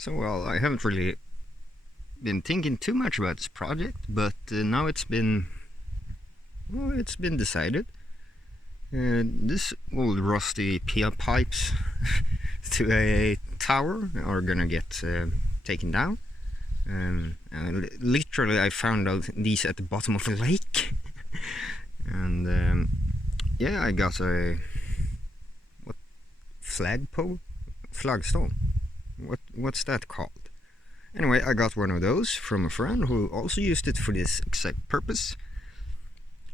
So, well, I haven't really been thinking too much about this project, but now it's been decided. This old rusty pipes to a tower are gonna get taken down. Literally, I found out these at the bottom of a lake, and yeah, I got a flagstone. What's that called? Anyway, I got one of those from a friend who also used it for this exact purpose.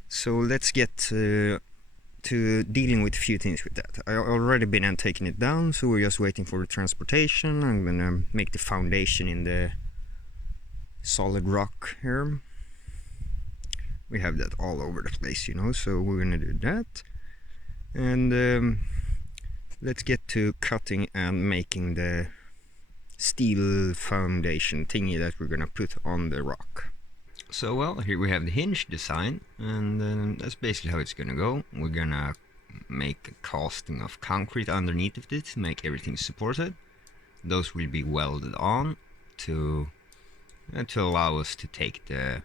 So let's get to dealing with a few things with that. I already been and taken it down, so we're just waiting for the transportation. I'm gonna make the foundation in the solid rock here. We have that all over the place, so we're gonna do that. And let's get to cutting and making the steel foundation thingy that we're gonna put on the rock. So, well, here we have the hinge design, and that's basically how it's gonna go. We're gonna make a casting of concrete underneath of it to make everything supported. Those will be welded on to allow us to take the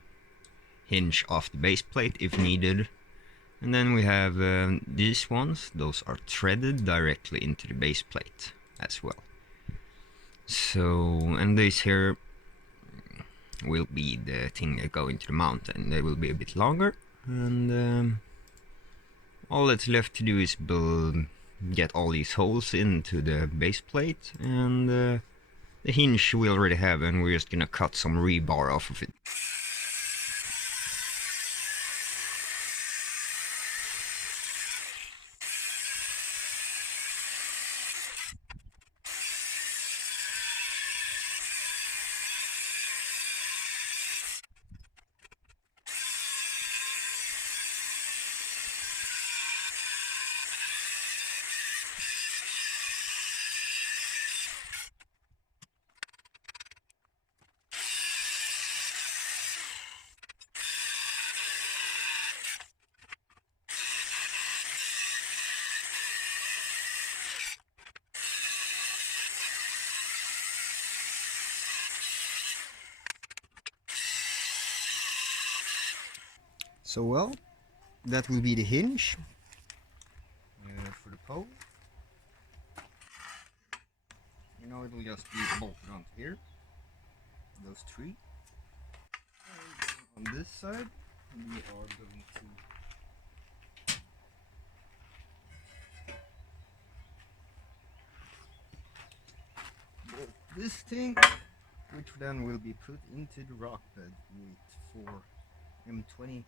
hinge off the base plate if needed. And then we have these ones. Those are threaded directly into the base plate as well. So, and these here will be the thing that go into the mountain. They will be a bit longer, and all that's left to do is get all these holes into the base plate, and the hinge we already have, and we're just gonna cut some rebar off of it. So, well, that will be the hinge for the pole. It will just be bolted onto here. Those three. And on this side, we are going to bolt this thing, which then will be put into the rock bed with 4M20.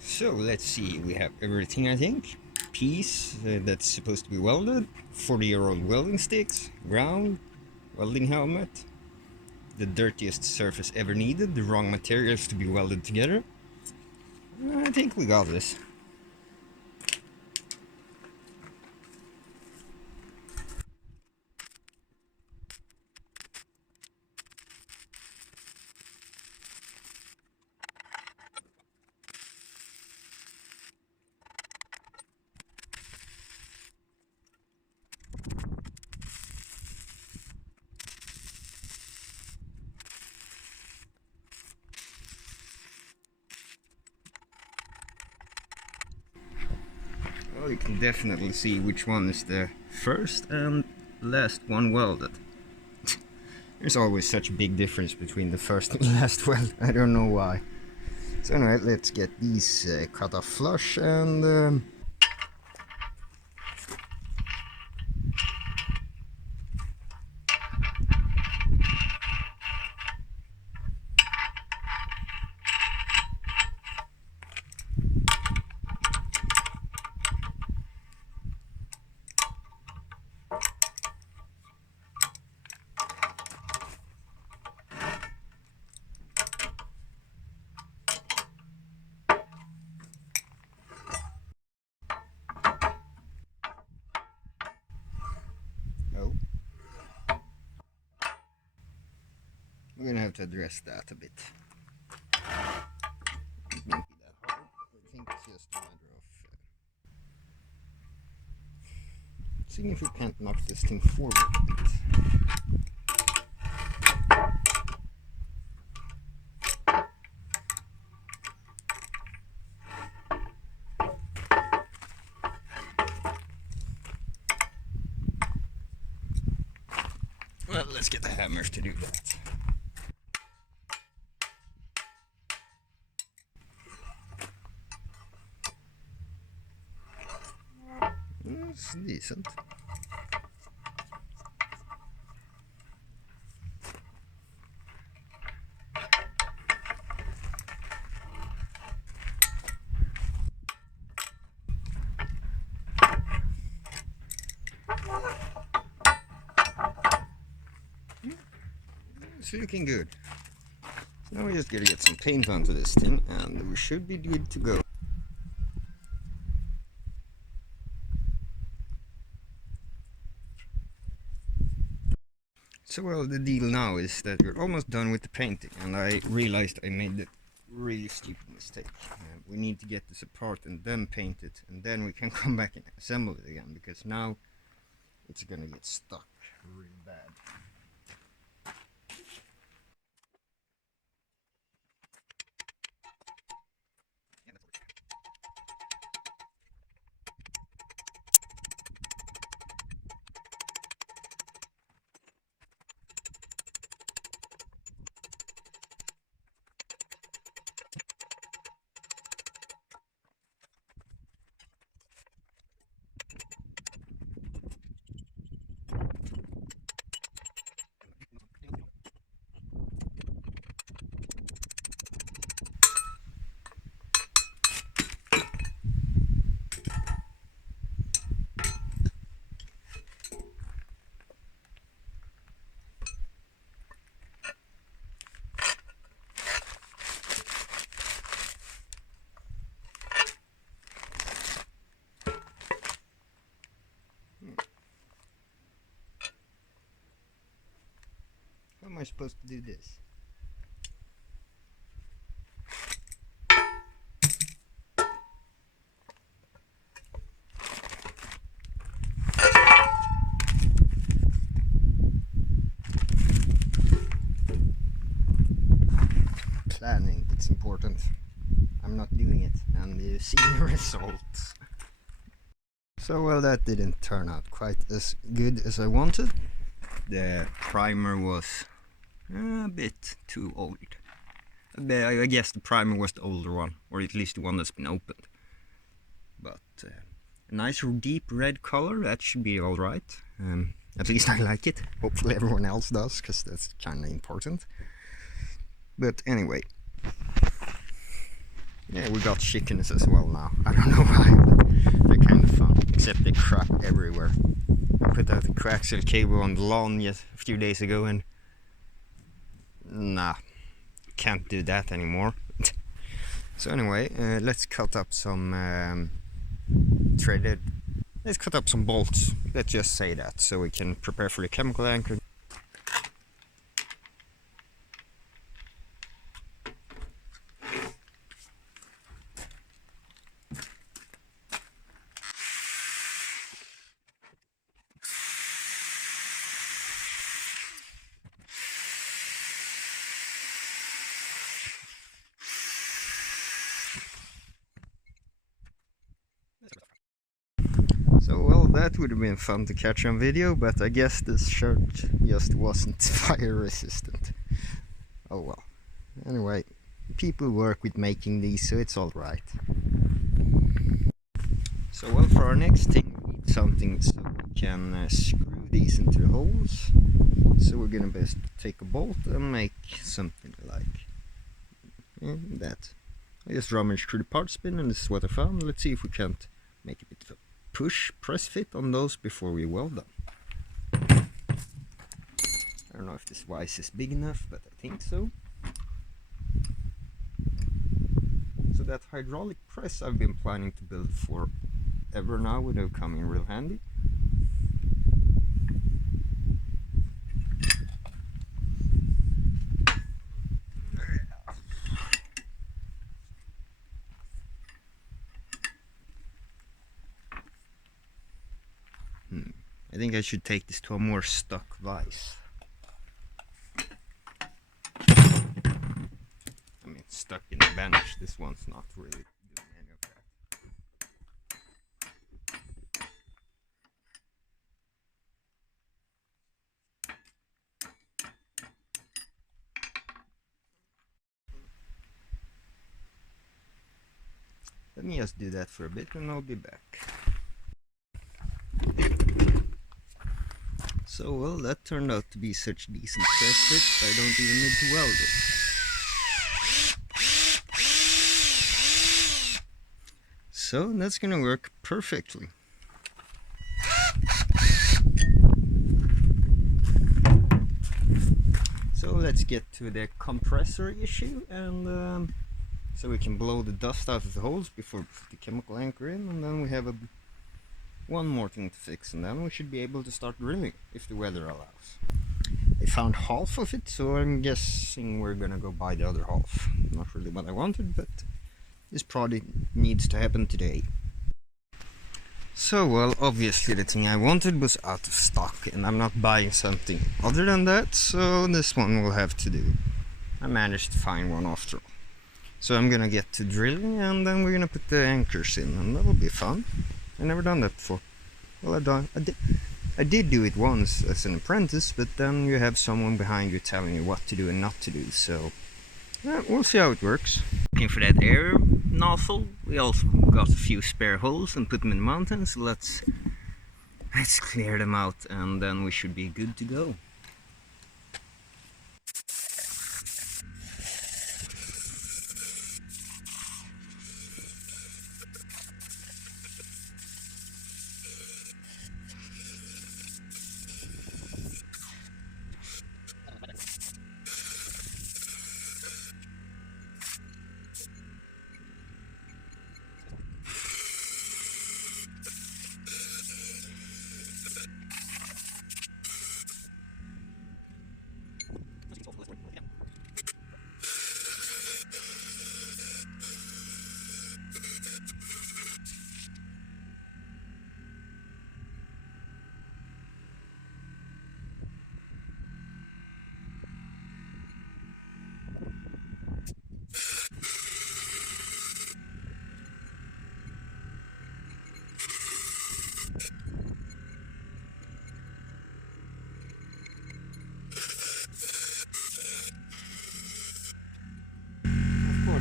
So let's see, we have everything, I think. Piece that's supposed to be welded, 40-year-old welding sticks, ground, welding helmet, the dirtiest surface ever needed, the wrong materials to be welded together. I think we got this. Well, you can definitely see which one is the first and last one welded. There's always such a big difference between the first and last weld. I don't know why. So anyway, let's get these cut off flush and oh, we're gonna have to address that a bit. It won't be that hard. I think it's just a matter of see seeing if we can't knock this thing forward a bit. Well, let's get the hammers to do that. It's decent. It's looking good. Now we just gotta get some paint onto this thing and we should be good to go. So well, the deal now is that we're almost done with the painting, and I realized I made a really stupid mistake. We need to get this apart and then paint it, and then we can come back and assemble it again, because now it's gonna get stuck really bad. How am I supposed to do this? Planning, it's important. I'm not doing it, and you see the results. So well, that didn't turn out quite as good as I wanted. The primer was a bit too old. I guess the primer was the older one, or at least the one that's been opened. But a nice deep red color, that should be alright. At least I like it. Hopefully everyone else does, because that's kind of important. But anyway. Yeah, we got chickens as well now. I don't know why, but they're kind of fun. Except they crap everywhere. I put out the coaxial cable on the lawn a few days ago, and nah, can't do that anymore. So anyway, let's cut up some threaded. Let's cut up some bolts. Let's just say that, so we can prepare for the chemical anchor. So well, that would have been fun to catch on video, but I guess this shirt just wasn't fire resistant. Oh well. Anyway, people work with making these, so it's alright. So well, for our next thing we need something so we can screw these into the holes. So we're gonna best take a bolt and make something like that. I just rummaged through the parts bin and this is what I found. Let's see if we can't make a bit of a push press fit on those before we weld them. I don't know if this vise is big enough, but I think so. So that hydraulic press I've been planning to build forever now would have come in real handy. I think I should take this to a more stuck vise. I mean, stuck in the bench. This one's not really doing any of that. Let me just do that for a bit and I'll be back. So, well, that turned out to be such decent press I don't even need to weld it. So, that's gonna work perfectly. So, let's get to the compressor issue, and so we can blow the dust out of the holes before we put the chemical anchor in, and then we have one more thing to fix, and then we should be able to start drilling if the weather allows. I found half of it, so I'm guessing we're gonna go buy the other half. Not really what I wanted, but this project needs to happen today. So, well, obviously the thing I wanted was out of stock, and I'm not buying something other than that, so this one will have to do. I managed to find one after all. So I'm gonna get to drilling, and then we're gonna put the anchors in, and that'll be fun. I've never done that before. Well, I did do it once as an apprentice, but then you have someone behind you telling you what to do and not to do, so yeah, we'll see how it works. Looking for that air nozzle. We also got a few spare holes and put them in the mountain, so let's clear them out, and then we should be good to go.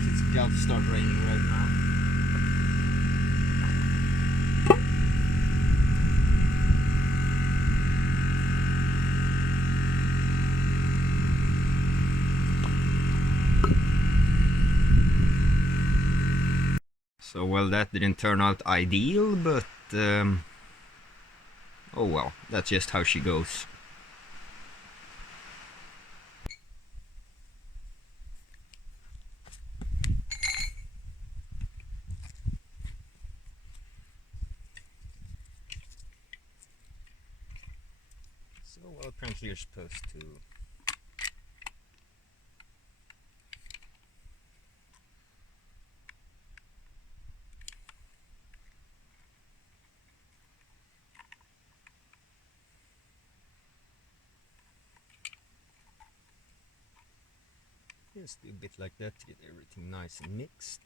It's about to start raining right now. So, well, that didn't turn out ideal, but oh well, that's just how she goes. So, well, apparently you're supposed to just do a bit like that to get everything nice and mixed.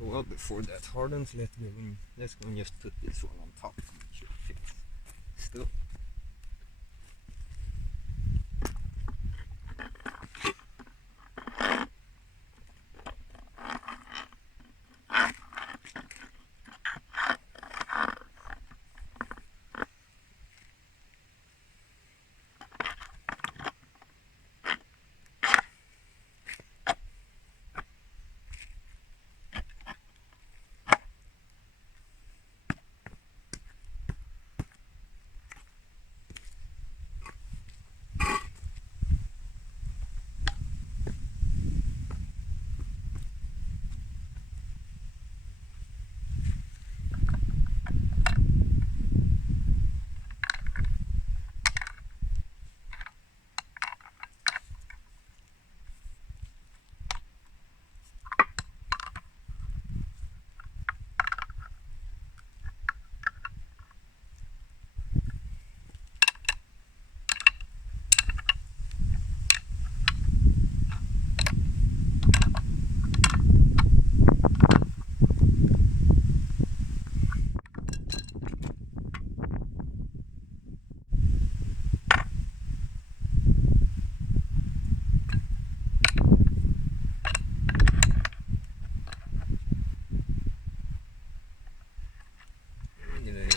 So well, before that hardens, let's go and just put this one on top to make sure it fits still.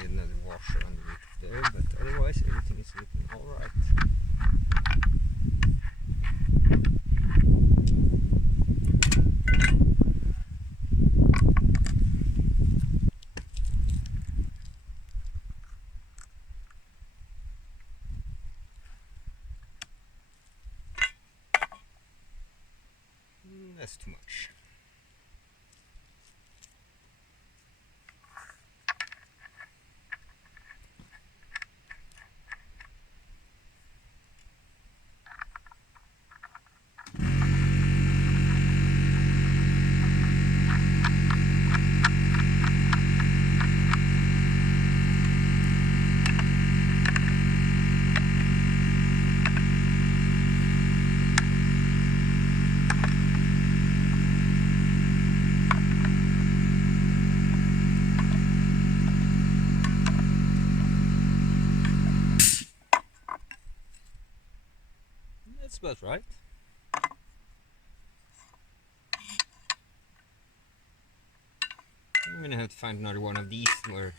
Another washer underneath there, but otherwise everything is looking alright. That's too much. That's about right. I'm gonna have to find another one of these where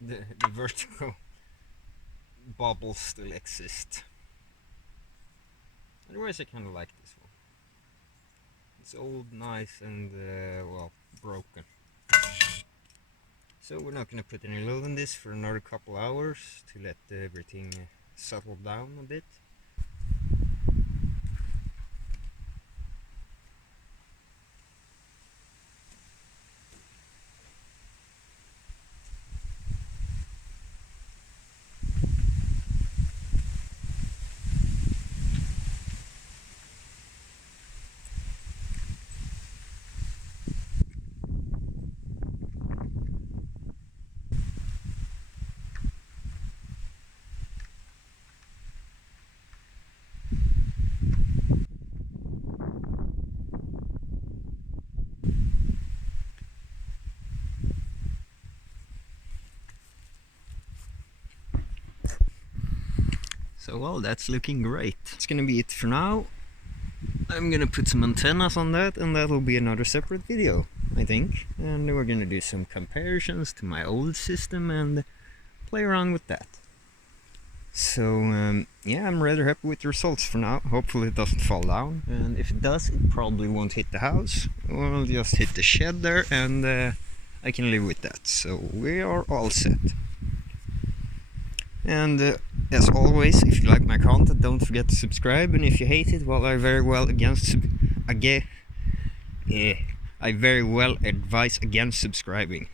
the vertical bubbles still exist. Otherwise I kinda like this one. It's old, nice, and well, broken. So we're not gonna put any load on this for another couple hours to let everything settle down a bit. So well, that's looking great. It's gonna be it for now. I'm gonna put some antennas on that, and that'll be another separate video, I think. And we're gonna do some comparisons to my old system and play around with that. So yeah, I'm rather happy with the results for now. Hopefully it doesn't fall down, and if it does, it probably won't hit the house. It'll just hit the shed there, and I can live with that. So we are all set. And as always, if you like my content, don't forget to subscribe, and if you hate it, well, I very well advise against subscribing.